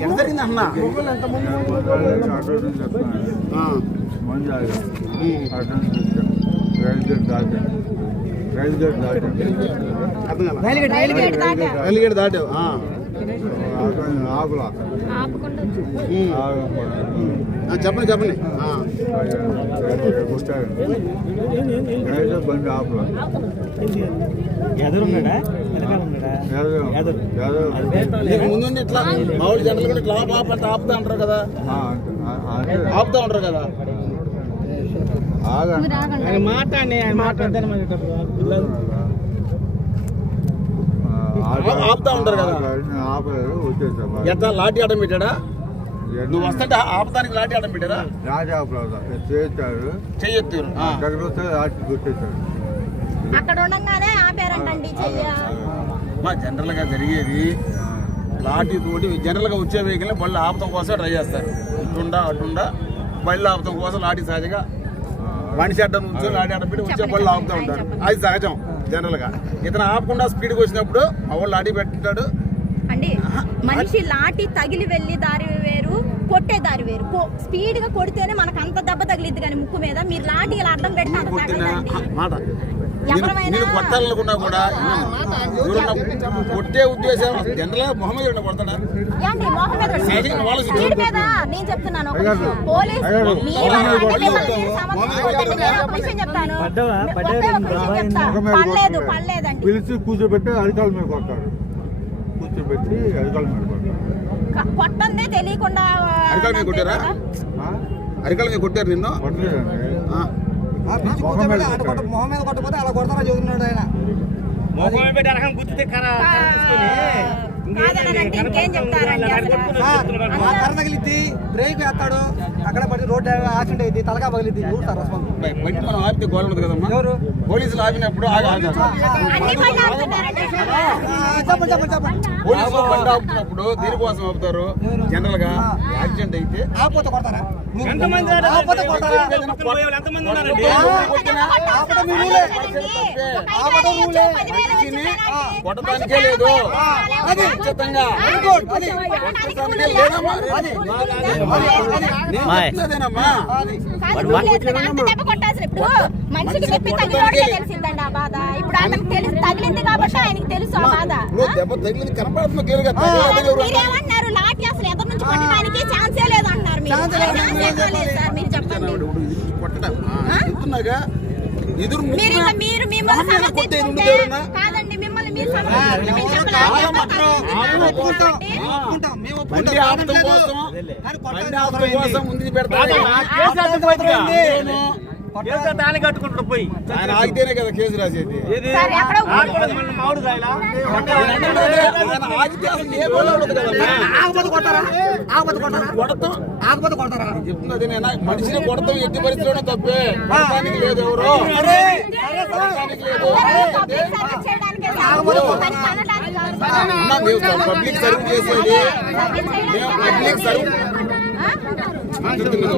ఎంత జరిగింది అన్న ఆ, మంది అటు రైలు గేట్ దాటాను రైలు గేట్ దాటాను అర్థం కాల రైలు గేట్ దాకా రైలుగేట్ దాటావు ఆ, ఆకుల ఆపకుండా ఉమ్. ఆ, చెప్పండి చెప్పండి ఆ, రైలు బండి ఆకుల ఎదురున్నాడా ఇట్లా మామూలు జనరల్ కూడా ఇట్లా ఆపుతా ఉంటారు కదా. ఆపుతా ఉంటారు కదా. మాట్లాడి ఆపుతా ఉంటారు కదా. లాఠీ అడ్డం పెట్టాడా? నువ్వు వస్తుంటే ఆపడానికి లాఠీ అడ్డం పెట్టారా? రాజా ఆపలేదు దగ్గర వస్తే గుర్తించారు అక్కడ ఉండగానే మా జనరల్గా జరిగేది లాఠీ తోటి జనరల్గా వచ్చే వెహికల్ బళ్ళు ఆపటం కోసం ట్రై చేస్తారు. ఇటుండా అటుండా బళ్ళు ఆపటం కోసం లాఠీ సహజంగా మనిషి అడ్డం నుంచి లాఠీ అడ్డం పెట్టి వచ్చే బళ్ళు ఆపుతూ ఉంటారు. అది సహజం జనరల్గా ఇతను ఆపకుండా స్పీడ్కి వచ్చినప్పుడు మా వాళ్ళు లాఠీ పెట్టాడు. అండి మనిషి లాఠీ తగిలి వెళ్ళి దారి వేరు కొట్టే దారి వేరు. స్పీడ్గా కొడితేనే మనకు అంత దెబ్బ తగిలిద్ది కానీ ముక్కు మీద. మీరు లాఠీ ఇలా అడ్డం తగలదండి. మాట. నేను కొట్టాలనుకున్నా కూడా ఎవరన్నా కొట్టే ఉద్దేశం జనరల్గా మొహమ్మద్ ఎవరన్నా కొడతాడా? నేను చెప్తున్నాను. మీరు మీరు పిలిచి కూర్చోబెట్టి అరికాల మీద కొట్టాడు కూర్చోబెట్టి అరికాల మీద కొట్టాడు క- కొట్టందే తెలియకుండా అరికాల మీద కొట్టారా? ఆ? అరికాల మీద కొట్టారు నిన్ను? మొహం మీద కొట్టకపోతే అలా కొడతారా చదువుతున్నాడు ఆయన? పెట్టి అరకం కర్ర తగిలిద్ది బ్రేక్ వేస్తాడు అక్కడ పడి రోడ్ యాక్సిడెంట్ అయింది తలగా పగిలిద్ది రెస్పాన్స్ బయ- బయట మనం ఆపితే ఉంది కదమ్మా? ఎవరు? పోలీసులు ఆపినప్పుడు పోలీసులు బండి ఆపుతున్నప్పుడు దేనికోసం ఆపుతారు. జనరల్గా యాక్సిడెంట్ అయితే ఆపోతే కొడతారా. కొట్టడానికే లేదు. ఖచ్చితంగా కొట్టాల్సిన ఇప్పుడు మనిషికి చెప్పి తగిలినోడికే తెలిసిందండి దెబ్బ తగిలింది కనపడుతుంది క్లియర్గా? మీరేమన్నారు లాఠీ అసలు ఎదురు నుంచి కొట్టడానికి ఛాన్సే లేదు అంటున్నారు మీరు. ఛాన్సే లేదు. ఛాన్స్ ఎక్కడ లేదు సార్ మీరు చెప్పండి. ఇప్పుడు ఇది కొట్టడం. చెప్తున్నాగా? ఎదురు మీరు ఇంకా మీరు మిమ్మల్ని సమర్థించుకుంటే? కాదండి మిమ్మల్ని మీరు సమర్థించుకుంటే మేము పోయి ఆయన ఆగితేనే కదా కేసు రాసేది మామిడి కాయలా చెప్తున్నది నేను మనిషిని కొడతాం ఎట్టి పరిస్థితిలోనే తప్పే కొడతానికి లేదు ఎవరు లేదు పబ్లిక్ సర్వీస్ చేయడానికే సార్. మరి కనడానికి కాదు సార్. అమ్మా, మేము పబ్లిక్ సర్వీస్ చేసేది మేము పబ్లిక్? చెప్తున్నదమ్మా.